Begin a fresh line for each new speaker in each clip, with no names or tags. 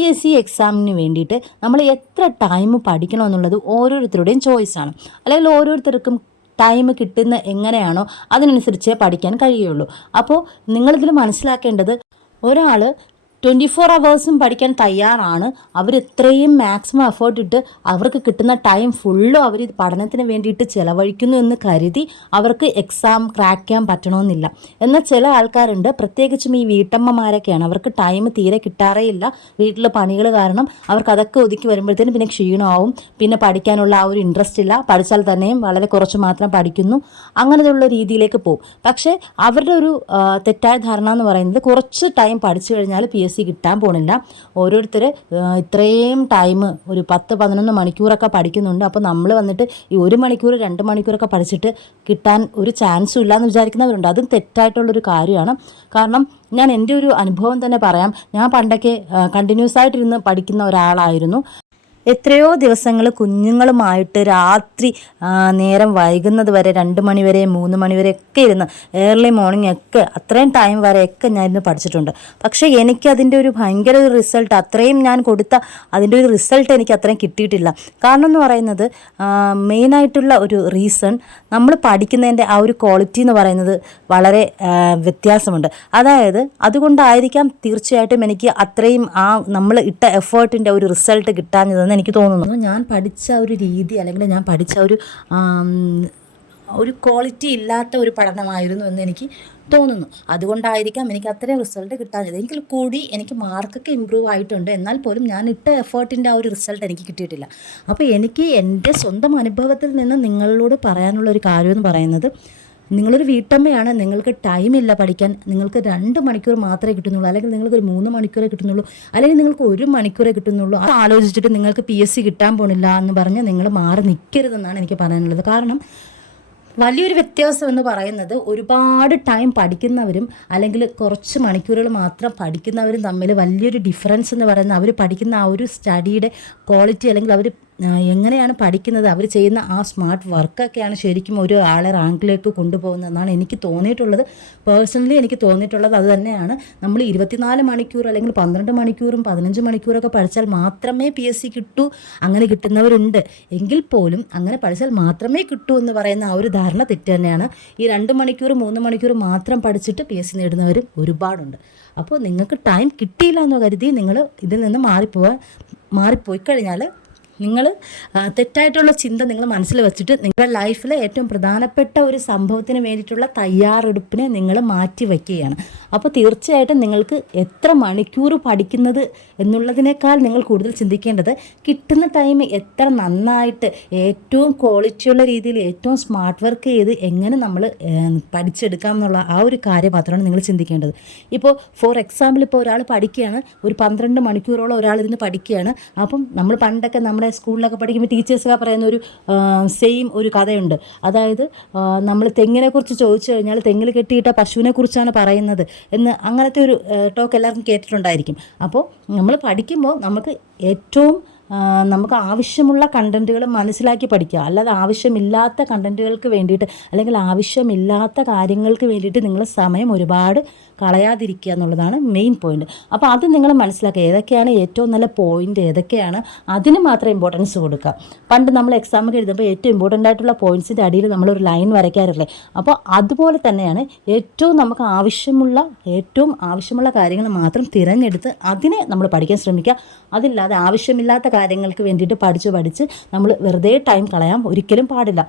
S C എക്സാമിന് വേണ്ടിയിട്ട് നമ്മൾ എത്ര ടൈം പഠിക്കണം എന്നുള്ളത് ഓരോരുത്തരുടെയും ചോയ്സാണ് അല്ലെങ്കിൽ ഓരോരുത്തർക്കും ടൈം കിട്ടുന്ന എങ്ങനെയാണോ അതിനനുസരിച്ചേ പഠിക്കാൻ കഴിയുള്ളൂ. അപ്പോൾ നിങ്ങളിതിൽ മനസ്സിലാക്കേണ്ടത് ഒരാൾ ട്വന്റി ഫോർ അവേഴ്സും പഠിക്കാൻ തയ്യാറാണ്. അവർ ഇത്രയും മാക്സിമം എഫേർട്ട് ഇട്ട് അവർക്ക് കിട്ടുന്ന ടൈം ഫുള്ളും അവർ പഠനത്തിന് വേണ്ടിയിട്ട് ചിലവഴിക്കുന്നു എന്ന് കരുതി അവർക്ക് എക്സാം ക്രാക്ക് ചെയ്യാൻ പറ്റണമെന്നില്ല എന്നാൽ ചില ആൾക്കാരുണ്ട് പ്രത്യേകിച്ചും ഈ വീട്ടമ്മമാരൊക്കെയാണ്. അവർക്ക് ടൈം തീരെ കിട്ടാറേ ഇല്ല വീട്ടിലെ പണികൾ കാരണം അവർക്ക് അതൊക്കെ ഒതുക്കി വരുമ്പോഴത്തേനും പിന്നെ ക്ഷീണമാവും. പിന്നെ പഠിക്കാനുള്ള ആ ഒരു ഇൻട്രസ്റ്റ് ഇല്ല. പഠിച്ചാൽ തന്നെയും വളരെ കുറച്ച് മാത്രം പഠിക്കുന്നു. അങ്ങനെയുള്ള രീതിയിലേക്ക് പോകും. പക്ഷേ അവരുടെ ഒരു തെറ്റായ ധാരണ എന്ന് പറയുന്നത് കുറച്ച് ടൈം പഠിച്ചു കഴിഞ്ഞാൽ പി എസ് സി കിട്ടാൻ പോണില്ല. ഓരോരുത്തർ ഇത്രയും ടൈം ഒരു പത്ത് പതിനൊന്ന് മണിക്കൂറൊക്കെ പഠിക്കുന്നുണ്ട്. അപ്പോൾ നമ്മൾ വന്നിട്ട് ഈ ഒരു മണിക്കൂർ രണ്ട് മണിക്കൂറൊക്കെ പഠിച്ചിട്ട് കിട്ടാൻ ഒരു ചാൻസും ഇല്ല എന്ന് വിചാരിക്കുന്നവരുണ്ട്. അതും തെറ്റായിട്ടുള്ളൊരു കാര്യമാണ്. കാരണം ഞാൻ എന്റെ ഒരു അനുഭവം തന്നെ പറയാം. ഞാൻ പണ്ടൊക്കെ കണ്ടിന്യൂസ് ആയിട്ടിരുന്ന് പഠിക്കുന്ന ഒരാളായിരുന്നു. എത്രയോ ദിവസങ്ങൾ കുഞ്ഞുങ്ങളുമായിട്ട് രാത്രി നേരം വൈകുന്നത് വരെ രണ്ട് മണിവരെ മൂന്ന് മണിവരെ ഒക്കെ ഇരുന്ന് ഏർലി മോർണിംഗ് ഒക്കെ അത്രയും ടൈം വരെയൊക്കെ ഞാൻ ഇരുന്ന് പഠിച്ചിട്ടുണ്ട്. പക്ഷേ എനിക്ക് അതിന്റെ ഒരു ഭയങ്കര ഒരു റിസൾട്ട് അത്രയും ഞാൻ കൊടുത്ത അതിന്റെ ഒരു റിസൾട്ട് എനിക്ക് അത്രയും കിട്ടിയിട്ടില്ല. കാരണം എന്ന് പറയുന്നത് മെയിനായിട്ടുള്ള ഒരു റീസൺ നമ്മൾ പഠിക്കുന്നതിന്റെ ആ ഒരു ക്വാളിറ്റി എന്ന് പറയുന്നത് വളരെ വ്യത്യാസമുണ്ട്. അതായത് അതുകൊണ്ടായിരിക്കാം തീർച്ചയായിട്ടും എനിക്ക് അത്രയും ആ നമ്മൾ ഇട്ട എഫേർട്ടിന്റെ ഒരു റിസൾട്ട് കിട്ടാഞ്ഞതെന്ന് എനിക്ക് തോന്നുന്നു. ഞാൻ പഠിച്ച ഒരു രീതി അല്ലെങ്കിൽ ഞാൻ പഠിച്ച ഒരു ഒരു ക്വാളിറ്റി ഇല്ലാത്ത ഒരു പഠനമായിരുന്നു എന്ന് എനിക്ക് തോന്നുന്നു. അതുകൊണ്ടായിരിക്കാം എനിക്ക് അത്രയും റിസൾട്ട് കിട്ടാഞ്ഞത്. എങ്കിൽ കൂടി എനിക്ക് മാർക്കൊക്കെ ഇമ്പ്രൂവ് ആയിട്ടുണ്ട്. എന്നാൽ പോലും ഞാൻ ഇട്ട എഫേർട്ടിന്റെ ആ ഒരു റിസൾട്ട് എനിക്ക് കിട്ടിയിട്ടില്ല. അപ്പോൾ എനിക്ക് എന്റെ സ്വന്തം അനുഭവത്തിൽ നിന്ന് നിങ്ങളോട് പറയാനുള്ള ഒരു കാര്യം എന്ന് പറയുന്നത് നിങ്ങളൊരു വീട്ടമ്മയാണ് നിങ്ങൾക്ക് ടൈമില്ല പഠിക്കാൻ. നിങ്ങൾക്ക് രണ്ട് മണിക്കൂർ മാത്രമേ കിട്ടുന്നുള്ളൂ. അല്ലെങ്കിൽ നിങ്ങൾക്ക് ഒരു മൂന്ന് മണിക്കൂറേ കിട്ടുന്നുള്ളൂ. അല്ലെങ്കിൽ നിങ്ങൾക്ക് ഒരു മണിക്കൂറേ കിട്ടുന്നുള്ളൂ. അത് ആലോചിച്ചിട്ട് നിങ്ങൾക്ക് പി എസ് സി കിട്ടാൻ പോണില്ല എന്ന് പറഞ്ഞ് നിങ്ങൾ മാറി നിൽക്കരുതെന്നാണ് എനിക്ക് പറയാനുള്ളത്. കാരണം വലിയൊരു വ്യത്യാസം എന്ന് പറയുന്നത് ഒരുപാട് ടൈം പഠിക്കുന്നവരും അല്ലെങ്കിൽ കുറച്ച് മണിക്കൂറുകൾ മാത്രം പഠിക്കുന്നവരും തമ്മിൽ വലിയൊരു ഡിഫറൻസ് എന്ന് പറയുന്നത് അവർ പഠിക്കുന്ന ആ ഒരു സ്റ്റഡിയുടെ ക്വാളിറ്റി അല്ലെങ്കിൽ അവർ എങ്ങനെയാണ് പഠിക്കുന്നത്? അവർ ചെയ്യുന്ന ആ സ്മാർട്ട് വർക്കൊക്കെയാണ് ശരിക്കും ഒരു ആളെ റാങ്കിലേക്ക് കൊണ്ടുപോകുന്നതെന്നാണ് എനിക്ക് തോന്നിയിട്ടുള്ളത്. പേഴ്സണലി എനിക്ക് തോന്നിയിട്ടുള്ളത് അത് തന്നെയാണ്. നമ്മൾ ഇരുപത്തിനാല് മണിക്കൂർ അല്ലെങ്കിൽ പന്ത്രണ്ട് മണിക്കൂറും പതിനഞ്ച് മണിക്കൂറൊക്കെ പഠിച്ചാൽ മാത്രമേ പി എസ് സി കിട്ടൂ അങ്ങനെ കിട്ടുന്നവരുണ്ട്. എങ്കിൽ പോലും അങ്ങനെ പഠിച്ചാൽ മാത്രമേ കിട്ടൂ എന്ന് പറയുന്ന ആ ഒരു ധാരണ തെറ്റ് തന്നെയാണ്. ഈ രണ്ട് മണിക്കൂർ മൂന്ന് മണിക്കൂർ മാത്രം പഠിച്ചിട്ട് പി എസ് സി നേടുന്നവരും ഒരുപാടുണ്ട്. അപ്പോൾ നിങ്ങൾക്ക് ടൈം കിട്ടിയില്ല എന്ന് കരുതി നിങ്ങൾ ഇതിൽ നിന്ന് മാറിപ്പോവാൻ മാറിപ്പോയി കഴിഞ്ഞാൽ നിങ്ങൾ തെറ്റായിട്ടുള്ള ചിന്ത നിങ്ങൾ മനസ്സിൽ വെച്ചിട്ട് നിങ്ങളുടെ ലൈഫിലെ ഏറ്റവും പ്രധാനപ്പെട്ട ഒരു സംഭവത്തിന് വേണ്ടിയിട്ടുള്ള തയ്യാറെടുപ്പിനെ നിങ്ങൾ മാറ്റി വയ്ക്കുകയാണ്. അപ്പോൾ തീർച്ചയായിട്ടും നിങ്ങൾക്ക് എത്ര മണിക്കൂർ പഠിക്കുന്നത് എന്നുള്ളതിനേക്കാൾ നിങ്ങൾ കൂടുതൽ ചിന്തിക്കേണ്ടത് കിട്ടുന്ന ടൈം എത്ര നന്നായിട്ട് ഏറ്റവും ക്വാളിറ്റിയുള്ള രീതിയിൽ ഏറ്റവും സ്മാർട്ട് വർക്ക് ചെയ്ത് എങ്ങനെ നമ്മൾ പഠിച്ചെടുക്കാം എന്നുള്ള ആ ഒരു കാര്യം മാത്രമാണ് നിങ്ങൾ ചിന്തിക്കേണ്ടത്. ഇപ്പോൾ ഫോർ എക്സാമ്പിൾ ഇപ്പോൾ ഒരാൾ പഠിക്കുകയാണ് ഒരു പന്ത്രണ്ട് മണിക്കൂറോളം ഒരാൾ ഇരുന്ന് പഠിക്കുകയാണ് അപ്പം നമ്മൾ പണ്ടൊക്കെ നമ്മുടെ സ്കൂളിലൊക്കെ പഠിക്കുമ്പോൾ ടീച്ചേഴ്സൊക്കെ പറയുന്ന ഒരു സെയിം ഒരു കഥയുണ്ട്. അതായത് നമ്മൾ തെങ്ങിനെ കുറിച്ച് ചോദിച്ചു കഴിഞ്ഞാൽ തെങ്ങിൽ കെട്ടിയിട്ട പശുവിനെ കുറിച്ചാണ് പറയുന്നത് എന്ന് അങ്ങനത്തെ ഒരു ടോക്ക് എല്ലാവർക്കും കേട്ടിട്ടുണ്ടായിരിക്കും. അപ്പോൾ നമ്മൾ പഠിക്കുമ്പോൾ നമുക്ക് ഏറ്റവും നമുക്ക് ആവശ്യമുള്ള കണ്ടന്റുകൾ മനസ്സിലാക്കി പഠിക്കുക. അല്ലാതെ ആവശ്യമില്ലാത്ത കണ്ടന്റുകൾക്ക് വേണ്ടിയിട്ട് അല്ലെങ്കിൽ ആവശ്യമില്ലാത്ത കാര്യങ്ങൾക്ക് വേണ്ടിയിട്ട് നിങ്ങൾ സമയം ഒരുപാട് കളയാതിരിക്കുക എന്നുള്ളതാണ് മെയിൻ പോയിന്റ് അപ്പോൾ അത് നിങ്ങൾ മനസ്സിലാക്കുക. ഏതൊക്കെയാണ് ഏറ്റവും നല്ല പോയിന്റ് ഏതൊക്കെയാണ് അതിന് മാത്രം ഇമ്പോർട്ടൻസ് കൊടുക്കുക. പണ്ട് നമ്മൾ എക്സാമൊക്കെ എഴുതുമ്പോൾ ഏറ്റവും ഇമ്പോർട്ടന്റ് ആയിട്ടുള്ള പോയിന്റ്സിന്റെ അടിയിൽ നമ്മളൊരു ലൈൻ വരയ്ക്കാറില്ലേ? അപ്പോൾ അതുപോലെ തന്നെയാണ് ഏറ്റവും നമുക്ക് ആവശ്യമുള്ള ഏറ്റവും ആവശ്യമുള്ള കാര്യങ്ങൾ മാത്രം തിരഞ്ഞെടുത്ത് അതിനെ നമ്മൾ പഠിക്കാൻ ശ്രമിക്കുക. അതില്ലാതെ ആവശ്യമില്ലാത്ത കാര്യങ്ങൾക്ക് വേണ്ടിയിട്ട് പഠിച്ച് പഠിച്ച് നമ്മൾ വെറുതെ ടൈം കളയാൻ ഒരിക്കലും പാടില്ല.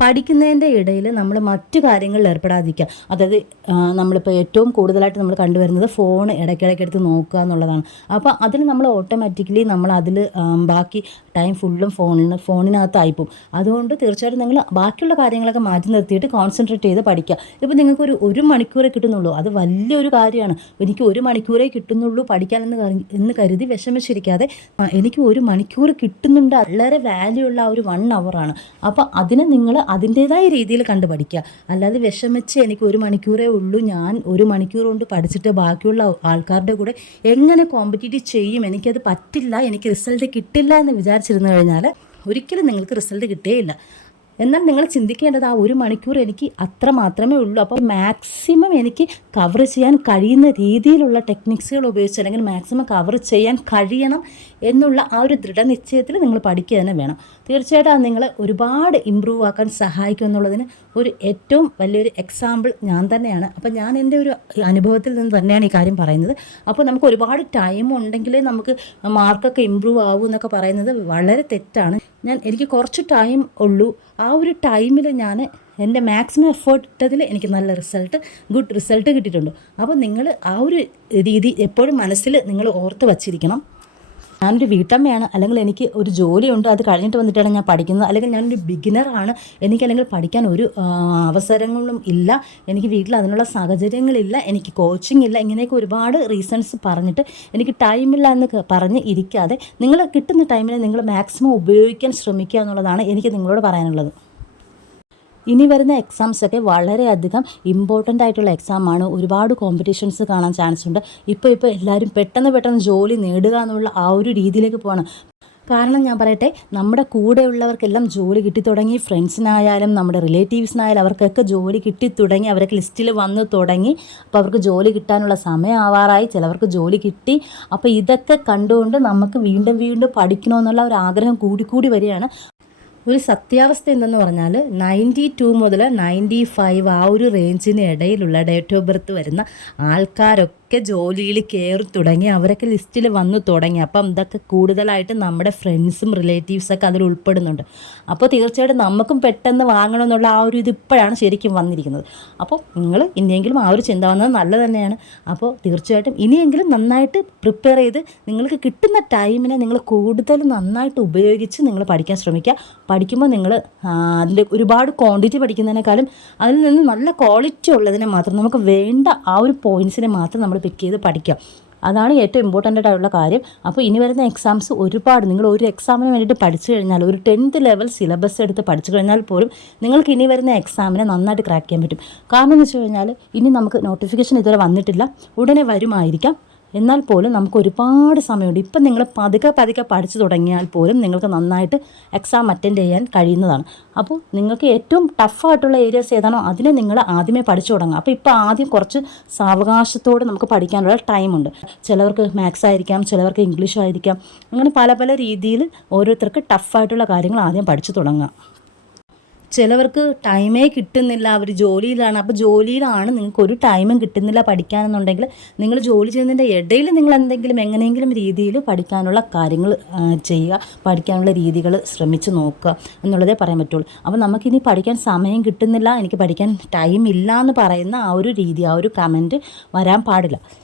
പഠിക്കുന്നതിന്റെ ഇടയിൽ നമ്മൾ മറ്റു കാര്യങ്ങളിൽ ഏർപ്പെടാതിരിക്കുക. അതായത് നമ്മളിപ്പോൾ ഏറ്റവും കൂടുതലായിട്ട് നമ്മൾ കണ്ടുവരുന്നത് ഫോൺ ഇടയ്ക്കിടയ്ക്ക് എടുത്ത് നോക്കുക എന്നുള്ളതാണ്. അപ്പോൾ അതിന് നമ്മൾ ഓട്ടോമാറ്റിക്കലി നമ്മൾ അതിൽ ബാക്കി ടൈം ഫുള്ളും ഫോണിന് ഫോണിനകത്തായിപ്പോവും അതുകൊണ്ട് തീർച്ചയായിട്ടും നിങ്ങൾ ബാക്കിയുള്ള കാര്യങ്ങളൊക്കെ മാറ്റി നിർത്തിയിട്ട് കോൺസെൻട്രേറ്റ് ചെയ്ത് പഠിക്കുക. ഇപ്പോൾ നിങ്ങൾക്കൊരു ഒരു മണിക്കൂറേ കിട്ടുന്നുള്ളൂ. അത് വലിയൊരു കാര്യമാണ്. എനിക്ക് ഒരു മണിക്കൂറേ കിട്ടുന്നുള്ളൂ പഠിക്കാനെന്ന് എന്ന് കരുതി വിഷമിച്ചിരിക്കാതെ എനിക്ക് ഒരു മണിക്കൂർ കിട്ടുന്നുണ്ട്. വളരെ വാല്യൂ ഉള്ള ആ ഒരു വൺ അവറാണ് അപ്പോൾ അതിനെ നിങ്ങൾ അതിന്റേതായ രീതിയിൽ കണ്ട് പഠിക്കുക അല്ലാതെ വിഷമിച്ച് എനിക്ക് ഒരു മണിക്കൂറേ ഉള്ളൂ ഞാൻ ഒരു മണിക്കൂർ കൊണ്ട് പഠിച്ചിട്ട് ബാക്കിയുള്ള ആൾക്കാരുടെ കൂടെ എങ്ങനെ കോമ്പറ്റീറ്റ് ചെയ്യും എനിക്കത് പറ്റില്ല എനിക്ക് റിസൾട്ട് കിട്ടില്ല എന്ന് വിചാരിച്ചിരുന്നു കഴിഞ്ഞാൽ ഒരിക്കലും നിങ്ങൾക്ക് റിസൾട്ട് കിട്ടേയില്ല എന്നാൽ നിങ്ങൾ ചിന്തിക്കേണ്ടത് ആ ഒരു മണിക്കൂർ എനിക്ക് അത്ര മാത്രമേ ഉള്ളൂ. അപ്പോൾ മാക്സിമം എനിക്ക് കവർ ചെയ്യാൻ കഴിയുന്ന രീതിയിലുള്ള ടെക്നിക്സുകൾ ഉപയോഗിച്ച് അല്ലെങ്കിൽ മാക്സിമം കവർ ചെയ്യാൻ കഴിയണം എന്നുള്ള ആ ഒരു ദൃഢനിശ്ചയത്തിൽ നിങ്ങൾ പഠിക്കുക തന്നെ വേണം. തീർച്ചയായിട്ടും അത് നിങ്ങളെ ഒരുപാട് ഇമ്പ്രൂവ് ആക്കാൻ സഹായിക്കും എന്നുള്ളതിന് ഒരു ഏറ്റവും വലിയൊരു എക്സാമ്പിൾ ഞാൻ തന്നെയാണ്. അപ്പോൾ ഞാൻ എന്റെ ഒരു അനുഭവത്തിൽ നിന്ന് തന്നെയാണ് ഈ കാര്യം പറയുന്നത്. അപ്പോൾ നമുക്ക് ഒരുപാട് ടൈം ഉണ്ടെങ്കിലേ നമുക്ക് മാർക്കൊക്കെ ഇമ്പ്രൂവ് ആവൂ എന്നൊക്കെ പറയുന്നത് വളരെ തെറ്റാണ്. ഞാൻ എനിക്ക് കുറച്ച് ടൈം ഉള്ളൂ. ആ ഒരു ടൈമിൽ ഞാൻ എന്റെ മാക്സിമം എഫേർട്ട് ഇട്ടതിൽ എനിക്ക് നല്ല റിസൾട്ട് ഗുഡ് റിസൾട്ട് കിട്ടിയിട്ടുണ്ട്. അപ്പോൾ നിങ്ങൾ ആ ഒരു രീതി എപ്പോഴും മനസ്സിൽ നിങ്ങൾ ഓർത്ത് വച്ചിരിക്കണം. ഞാനൊരു വീട്ടമ്മയാണ്. അല്ലെങ്കിൽ എനിക്ക് ഒരു ജോലിയുണ്ട്. അത് കഴിഞ്ഞിട്ട് വന്നിട്ടാണ് ഞാൻ പഠിക്കുന്നത്. അല്ലെങ്കിൽ ഞാനൊരു ബിഗിനറാണ് എനിക്ക് അല്ലെങ്കിൽ പഠിക്കാൻ ഒരു അവസരങ്ങളും ഇല്ല. എനിക്ക് വീട്ടിൽ അതിനുള്ള സാഹചര്യങ്ങളില്ല എനിക്ക് കോച്ചിങ് ഇല്ല. ഇങ്ങനെയൊക്കെ ഒരുപാട് റീസൺസ് പറഞ്ഞിട്ട് എനിക്ക് ടൈമില്ല എന്ന് പറഞ്ഞ് ഇരിക്കാതെ നിങ്ങൾ കിട്ടുന്ന ടൈമിൽ നിങ്ങൾ മാക്സിമം ഉപയോഗിക്കാൻ ശ്രമിക്കുക എന്നുള്ളതാണ് എനിക്ക് നിങ്ങളോട് പറയാനുള്ളത്. ഇനി വരുന്ന എക്സാംസ് ഒക്കെ വളരെയധികം ഇമ്പോർട്ടന്റ് ആയിട്ടുള്ള എക്സാമാണ് ഒരുപാട് കോമ്പറ്റീഷൻസ് കാണാൻ ചാൻസ് ഉണ്ട്. ഇപ്പോൾ ഇപ്പോൾ എല്ലാവരും പെട്ടെന്ന് പെട്ടെന്ന് ജോലി നേടുക എന്നുള്ള ആ ഒരു രീതിയിലേക്ക് പോകണം കാരണം ഞാൻ പറയട്ടെ നമ്മുടെ കൂടെയുള്ളവർക്കെല്ലാം ജോലി കിട്ടി തുടങ്ങി ഫ്രണ്ട്സിനായാലും നമ്മുടെ റിലേറ്റീവ്സിനായാലും അവർക്കൊക്കെ ജോലി കിട്ടി തുടങ്ങി അവരൊക്കെ ലിസ്റ്റിൽ വന്ന് തുടങ്ങി അപ്പോൾ അവർക്ക് ജോലി കിട്ടാനുള്ള സമയമാവാറായി ചിലവർക്ക് ജോലി കിട്ടി. അപ്പോൾ ഇതൊക്കെ കണ്ടുകൊണ്ട് നമുക്ക് വീണ്ടും വീണ്ടും പഠിക്കണമെന്നുള്ള ഒരു ആഗ്രഹം കൂടിക്കൂടി വരികയാണ്. ഒരു സത്യാവസ്ഥ എന്തെന്ന് പറഞ്ഞാൽ നയന്റി ടു മുതൽ നയന്റി ഫൈവ് ആ ഒരു റേഞ്ചിന് ഇടയിലുള്ള ഡേറ്റ് ഓഫ് ബർത്ത് വരുന്ന ആൾക്കാരൊക്കെ ജോലിയിൽ കയറി തുടങ്ങി അവരൊക്കെ ലിസ്റ്റിൽ വന്നു തുടങ്ങി. അപ്പം ഇതൊക്കെ കൂടുതലായിട്ട് നമ്മുടെ ഫ്രണ്ട്സും റിലേറ്റീവ്സൊക്കെ അതിൽ ഉൾപ്പെടുന്നുണ്ട്. അപ്പോൾ തീർച്ചയായിട്ടും നമുക്കും പെട്ടെന്ന് വാങ്ങണമെന്നുള്ള ആ ഒരു ഇത് ഇപ്പോഴാണ് ശരിക്കും വന്നിരിക്കുന്നത്. അപ്പോൾ നിങ്ങൾ ഇനിയെങ്കിലും ആ ഒരു ചിന്ത വന്നത് നല്ലത് തന്നെയാണ്. അപ്പോൾ തീർച്ചയായിട്ടും ഇനിയെങ്കിലും നന്നായിട്ട് പ്രിപ്പയർ ചെയ്ത് നിങ്ങൾക്ക് കിട്ടുന്ന ടൈമിനെ നിങ്ങൾ കൂടുതൽ നന്നായിട്ട് ഉപയോഗിച്ച് നിങ്ങൾ പഠിക്കാൻ ശ്രമിക്കുക. പഠിക്കുമ്പോൾ നിങ്ങൾ അതിന്റെ ഒരുപാട് ക്വാണ്ടിറ്റി പഠിക്കുന്നതിനേക്കാളും അതിൽ നിന്ന് നല്ല ക്വാളിറ്റി ഉള്ളതിനെ മാത്രം നമുക്ക് വേണ്ട ആ ഒരു പോയിന്റ്സിനെ മാത്രം നമ്മൾ പിക്ക് ചെയ്ത് പഠിക്കാം. അതാണ് ഏറ്റവും ഇമ്പോർട്ടന്റ് ആയിട്ടുള്ള കാര്യം. അപ്പോൾ ഇനി വരുന്ന എക്സാംസ് ഒരുപാട്. നിങ്ങൾ ഒരു എക്സാമിന് വേണ്ടിയിട്ട് പഠിച്ചു കഴിഞ്ഞാൽ ഒരു ടെൻത്ത് ലെവൽ സിലബസ് എടുത്ത് പഠിച്ചു കഴിഞ്ഞാൽ പോലും നിങ്ങൾക്ക് ഇനി വരുന്ന എക്സാമിനെ നന്നായിട്ട് ക്രാക്ക് ചെയ്യാൻ പറ്റും. കാരണം എന്ന് വെച്ച് കഴിഞ്ഞാൽ ഇനി നമുക്ക് നോട്ടിഫിക്കേഷൻ ഇതുവരെ വന്നിട്ടില്ല. ഉടനെ വരുമായിരിക്കാം. എന്നാൽ പോലും നമുക്ക് ഒരുപാട് സമയമുണ്ട്. ഇപ്പം നിങ്ങൾ പതുക്കെ പതുക്കെ പഠിച്ചു തുടങ്ങിയാൽ പോലും നിങ്ങൾക്ക് നന്നായിട്ട് എക്സാം അറ്റൻഡ് ചെയ്യാൻ കഴിയുന്നതാണ്. അപ്പോൾ നിങ്ങൾക്ക് ഏറ്റവും ടഫായിട്ടുള്ള ഏരിയാസ് ഏതാണോ അതിനെ നിങ്ങൾ ആദ്യമേ പഠിച്ചു തുടങ്ങുക. അപ്പോൾ ഇപ്പോൾ ആദ്യം കുറച്ച് സാവകാശത്തോടെ നമുക്ക് പഠിക്കാനുള്ള ടൈമുണ്ട് ചിലവർക്ക് മാത്സ് ആയിരിക്കാം ചിലവർക്ക് ഇംഗ്ലീഷ് ആയിരിക്കാം. അങ്ങനെ പല പല രീതിയിൽ ഓരോരുത്തർക്ക് ടഫായിട്ടുള്ള കാര്യങ്ങൾ ആദ്യം പഠിച്ചു തുടങ്ങുക. ചിലവർക്ക് ടൈമേ കിട്ടുന്നില്ല. അവർ ജോലിയിലാണ്. അപ്പോൾ ജോലിയിലാണ് നിങ്ങൾക്ക് ഒരു ടൈമും കിട്ടുന്നില്ല പഠിക്കാനെന്നുണ്ടെങ്കിൽ. നിങ്ങൾ ജോലി ചെയ്യുന്നതിന്റെ ഇടയിൽ നിങ്ങൾ എന്തെങ്കിലും എങ്ങനെയെങ്കിലും രീതിയിൽ പഠിക്കാനുള്ള കാര്യങ്ങൾ ചെയ്യുക. പഠിക്കാനുള്ള രീതികൾ ശ്രമിച്ച് നോക്കുക എന്നുള്ളതേ പറയാൻ പറ്റുള്ളൂ. അപ്പോൾ നമുക്കിനി പഠിക്കാൻ സമയം കിട്ടുന്നില്ല. എനിക്ക് പഠിക്കാൻ ടൈം ഇല്ല എന്ന് പറയുന്ന ആ ഒരു രീതി ആ ഒരു കമന്റ് വരാൻ പാടില്ല.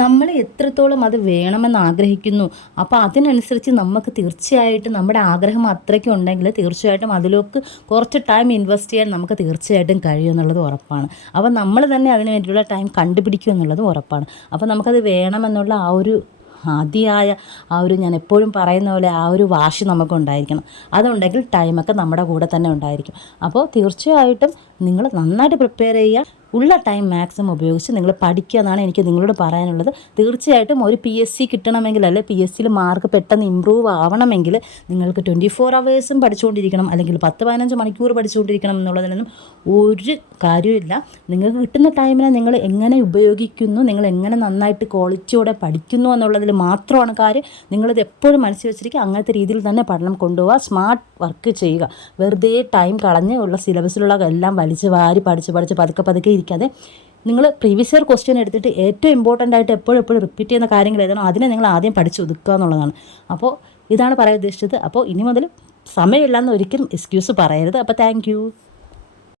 നമ്മൾ എത്രത്തോളം അത് വേണമെന്ന് ആഗ്രഹിക്കുന്നു. അപ്പോൾ അതിനനുസരിച്ച് നമുക്ക് തീർച്ചയായിട്ടും നമ്മുടെ ആഗ്രഹം അത്രയ്ക്കും ഉണ്ടെങ്കിൽ തീർച്ചയായിട്ടും അതിലേക്ക് കുറച്ച് ടൈം ഇൻവെസ്റ്റ് ചെയ്യാൻ നമുക്ക് തീർച്ചയായിട്ടും കഴിയും എന്നുള്ളത് ഉറപ്പാണ്. അപ്പോൾ നമ്മൾ തന്നെ അതിന് വേണ്ടിയുള്ള ടൈം കണ്ടുപിടിക്കും എന്നുള്ളത് ഉറപ്പാണ്. അപ്പോൾ നമുക്കത് വേണമെന്നുള്ള ആ ഒരു അതിയായ ആ ഒരു ഞാൻ എപ്പോഴും പറയുന്ന പോലെ ആ ഒരു വാശി നമുക്കുണ്ടായിരിക്കണം അതുണ്ടെങ്കിൽ ടൈമൊക്കെ നമ്മുടെ കൂടെ തന്നെ ഉണ്ടായിരിക്കും. അപ്പോൾ തീർച്ചയായിട്ടും നിങ്ങൾ നന്നായിട്ട് പ്രിപ്പയർ ചെയ്യുക. ഉള്ള ടൈം മാക്സിമം ഉപയോഗിച്ച് നിങ്ങൾ പഠിക്കുക എന്നാണ് എനിക്ക് നിങ്ങളോട് പറയാനുള്ളത്. തീർച്ചയായിട്ടും ഒരു പി എസ് സി കിട്ടണമെങ്കിൽ അല്ലെ പി എസ് സിയിൽ മാർക്ക് പെട്ടെന്ന് ഇമ്പ്രൂവ് ആവണമെങ്കിൽ നിങ്ങൾക്ക് ട്വന്റി ഫോർ അവേഴ്സും പഠിച്ചുകൊണ്ടിരിക്കണം അല്ലെങ്കിൽ പത്ത് പതിനഞ്ച് മണിക്കൂർ പഠിച്ചുകൊണ്ടിരിക്കണം എന്നുള്ളതിനൊന്നും ഒരു കാര്യമില്ല നിങ്ങൾക്ക് കിട്ടുന്ന ടൈമിനെ നിങ്ങൾ എങ്ങനെ ഉപയോഗിക്കുന്നു നിങ്ങൾ എങ്ങനെ നന്നായിട്ട് ക്വാളിറ്റിയോടെ പഠിക്കുന്നു എന്നുള്ളതിൽ മാത്രമാണ് കാര്യം. നിങ്ങളിത് എപ്പോഴും മനസ്സിൽ വെച്ചിരിക്കുക. അങ്ങനത്തെ രീതിയിൽ തന്നെ പഠനം കൊണ്ടുപോവുക സ്മാർട്ട് വർക്ക് ചെയ്യുക. വെറുതെ ടൈം കളഞ്ഞ് ഉള്ള സിലബസിലുള്ള എല്ലാം വലിച്ച് വാരി പഠിച്ച് പഠിച്ച് പതുക്കെ പതുക്കെ ഇരിക്കാതെ നിങ്ങൾ പ്രീവിയസ് ഇയർ ക്വസ്റ്റ്യൻ എടുത്തിട്ട് ഏറ്റവും ഇമ്പോർട്ടന്റ് ആയിട്ട് എപ്പോഴും എപ്പോഴും റിപ്പീറ്റ് ചെയ്യുന്ന കാര്യങ്ങൾ ഏതാണോ അതിനെ നിങ്ങൾ ആദ്യം പഠിച്ചു ഒതുക്കുക എന്നുള്ളതാണ്. അപ്പോൾ ഇതാണ് പറയാൻ ഉദ്ദേശിച്ചത്. അപ്പോൾ ഇനി മുതൽ സമയമില്ലാന്ന് ഒരിക്കലും എക്സ്ക്യൂസ് പറയരുത്. അപ്പോൾ താങ്ക്